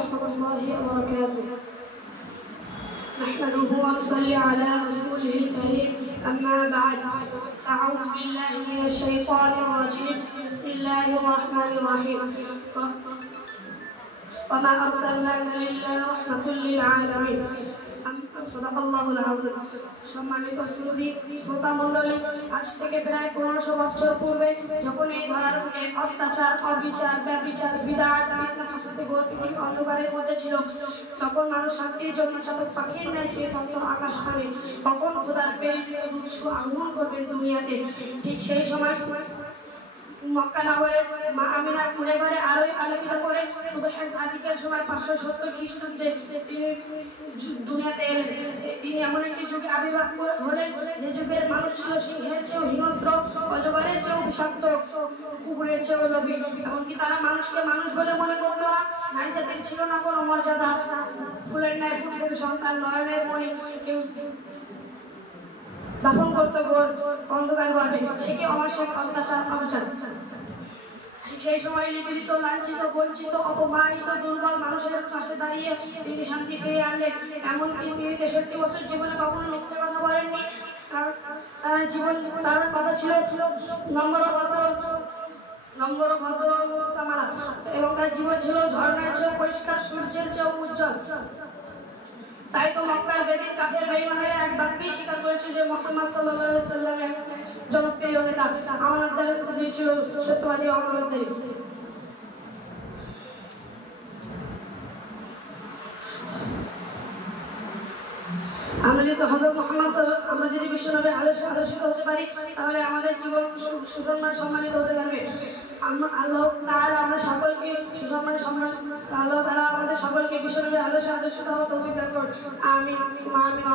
ورحمة الله وبركاته. نحمده ونصلي على رسوله الكريم. أما بعد، أعوذ بالله من الشيطان الرجيم. بسم الله الرحمن الرحيم. وما أرسلناك إلا رحمة للعالمين. صدق الله العظيم. সম্মানিত শ্রোতা মণ্ডলী, আজ থেকে প্রায় 1500 বছর পূর্বে যখন এই ধরার বুকে অত্যাচার, অবিচার, ব্যভিচার, বিদাত, ফিতনা, ফাসাদে ঘোর পৃথিবী অন্ধকারের মধ্যে ছিল, তখন মানুষ শান্তির জন্য চাতক পাখির ন্যায় চেয়ে থাকত আকাশ পানে, কখন খোদার প্রেরিত উৎস আগমন করবেন দুনিয়াতে। ঠিক সেই সময় মক্কা নগরে মা আমিনা ঘুরে ঘরে আলোয় আলোকিত করে সুবহে সাদিকের সময় 570 খ্রিস্টাব্দে দুনিয়াতে এলেন। তিনি এমন একটি যুগে আবির্ভাব হলেন যে যুগের মানুষ ছিল সিংহের চেয়েও হিংস্র, অজগরের চেয়েও বিষাক্ত, কুকুরের চেয়েও লোভী। এমনকি তারা মানুষকে মানুষ বলে মনে করতো না। নারী জাতির ছিল না কোনো মর্যাদা। ফুলের ন্যায় ফুটফুটে সন্তান, নয়নের মণি কেউ দাফন করতো অন্ধকার গর্ভে। সে কি অমানুষিক অত্যাচার, অবিচার। সেই সময় নিপীড়িত, লাঞ্ছিত, বঞ্চিত, অপমানিত, দুর্বল মানুষের পাশে দাঁড়িয়ে তিনি শান্তি ফিরিয়ে আনলেন। এমনকি তিনি 63 বছর জীবনে কখনো মিথ্যে কথা বলেননি। তার কথা ছিল নম্র ভদ্র কামালা, এবং তার জীবন ছিল ঝর্ণার চেয়ে পরিষ্কার, সূর্যের চেয়ে উজ্জ্বল। তাই তো মক্কার বেদির কাফের বেঈমানেরা এক বাক্যেই স্বীকার করেছে যে মুহাম্মদ সাল্লাল্লাহু আলাইহি ওয়াসাল্লাম জনপ্রিয় নেতা, আমানতদার ছিল, সত্যবাদী, আমানতদার। আমরা যদি হযরত মুহাম্মদ সাল্লাল্লাহু আমরা যদি বিশ্বনবীর আদর্শিত হতে পারি, তাহলে আমাদের জীবন সুসম্মান সম্মানিত হতে পারবে। আল্লাহ তাআলা আমাদের সকলকে সুসম্মান সম্মান আল্লাহ তাআলা আমাদের সকলকে বিশ্বনবীর আদর্শিত হওয়ার তৌফিক দান করুন। আমিন। আমিন।